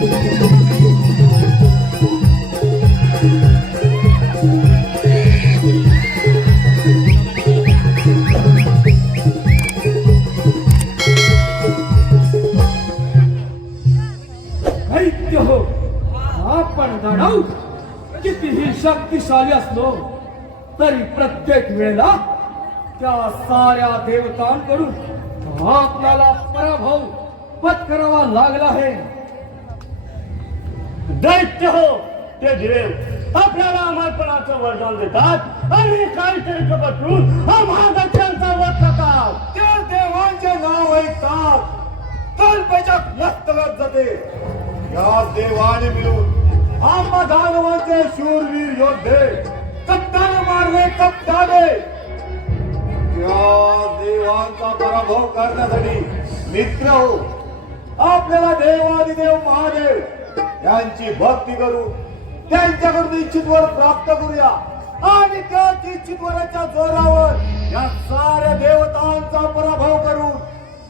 हो, कितीही शक्तिशाली असलो तरी प्रत्येक वेळेला त्या साऱ्या देवतांकडून आपल्याला पराभव पत्करावा लागला आहे. दैत्य हो ते देव आपल्याला अमरपणाचं वरदान देतात आणि काहीतरी करून महागाच्यांचा वर करतात. त्या देवांचे नाव ऐकतात. तर पैशात मस्तकात जाते. या देवाने मिळून आम्हा दानवांचे शूरवीर योद्धे कप्तान मारले कप्ताने. या देवांचा पराभव करण्यासाठी मित्र हो आपल्याला देवादिदेव महादेव यांची भक्ती करू त्यांच्याकडून इच्छित वर प्राप्त करूया. आणि त्याच इच्छित वराच्या जोरावर या साऱ्या देवतांचा पराभव करून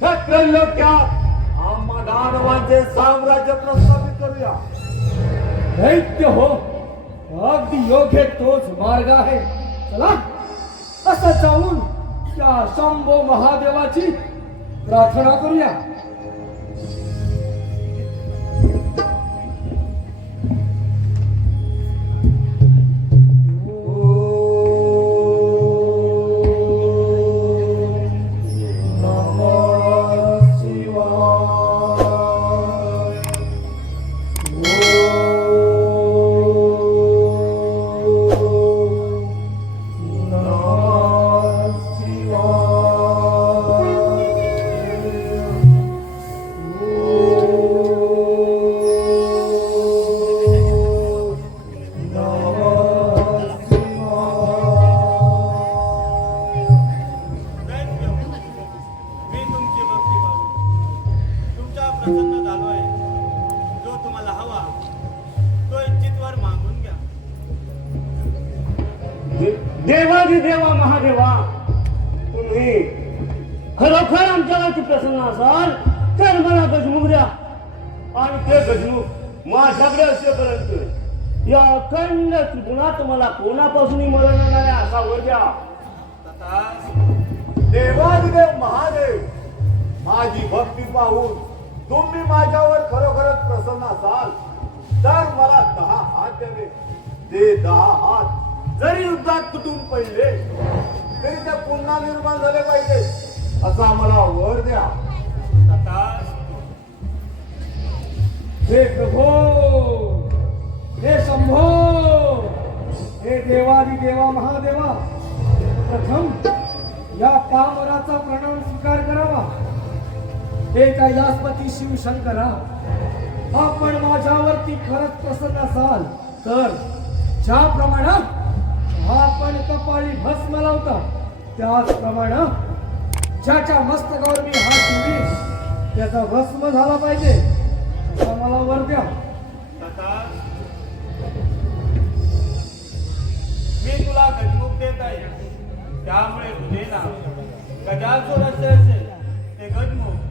या त्रैलोक्यात आम्हा दानवांचे साम्राज्य प्रस्थापित करूया. दैत्य हो अगदी योग्य तोच मार्ग आहे. चला. असं जाऊन त्या शंभो महादेवाची प्रार्थना करूया. प्रसन्न झालो आहे. जो तुम्हाला हवा तो इच्छितवर मागून घ्या. देवादी देवा महादेवा. तुम्ही खरोखर आमच्यावरती प्रसन्न असाल तर मला गजमुख द्या. आणि ते गजमुख माझ्याकडे असेपर्यंत. या अखंड त्रिगुणात मला कोणापासूनही मरण नाही असा वर द्या. देवादिदेव महादेव. माझी भक्ती पाहून तुम्ही माझ्यावर खरोखरच प्रसन्न असाल तर मला दहा हात द्यावे. ते दहा हात जरी युद्धात तुटून पडले तरी ते पुन्हा निर्माण झाले पाहिजे असा मला वर द्या. हे प्रभो हे शंभो हे देवादी देवा महादेवा प्रथम या कामराचा प्रणाम हे कैलासपती शिवशंकरा आपण माझ्यावरती खरंच प्रसन्न असाल. तर ज्या प्रमाणात आपण कपाळी भस्म लावता त्याचप्रमाणे ज्याच्या मस्तकावर मी हात ठेवीन त्याचा भस्म झाला पाहिजे. असा मला वर द्या. मी तुला गजमुख देत आहे. त्यामुळे तुझे नाव गजासूर रस्ते असेल. ते गजमुख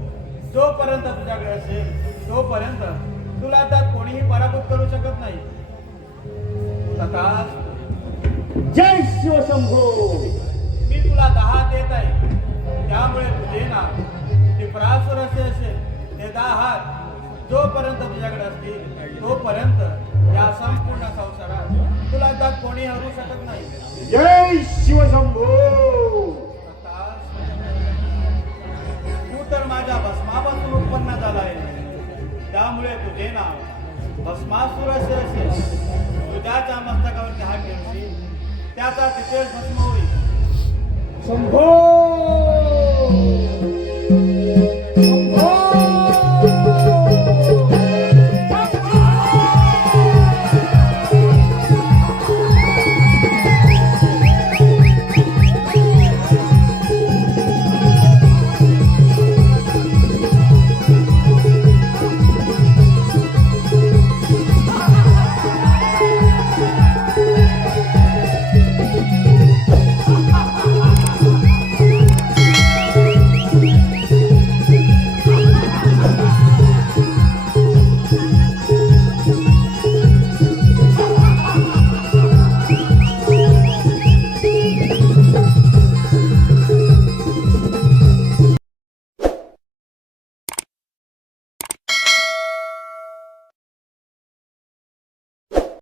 जोपर्यंत तुझ्याकडे असेल तोपर्यंत तुला त्यात कोणीही पराभूत करू शकत नाही. जय शिवशंभो. मी तुला दहा देत आहे. त्यामुळे तुझे नाव टिपरासूर असे असेल ते दहा हात. जोपर्यंत तुझ्याकडे असतील तोपर्यंत या संपूर्ण संसारात तुला त्यात कोणी हरू शकत नाही. जय शिवशंभो. तुझ्याच्या मस्तकावरती हात ठेवशील त्याचा तिथे भस्म होईल. शंभो!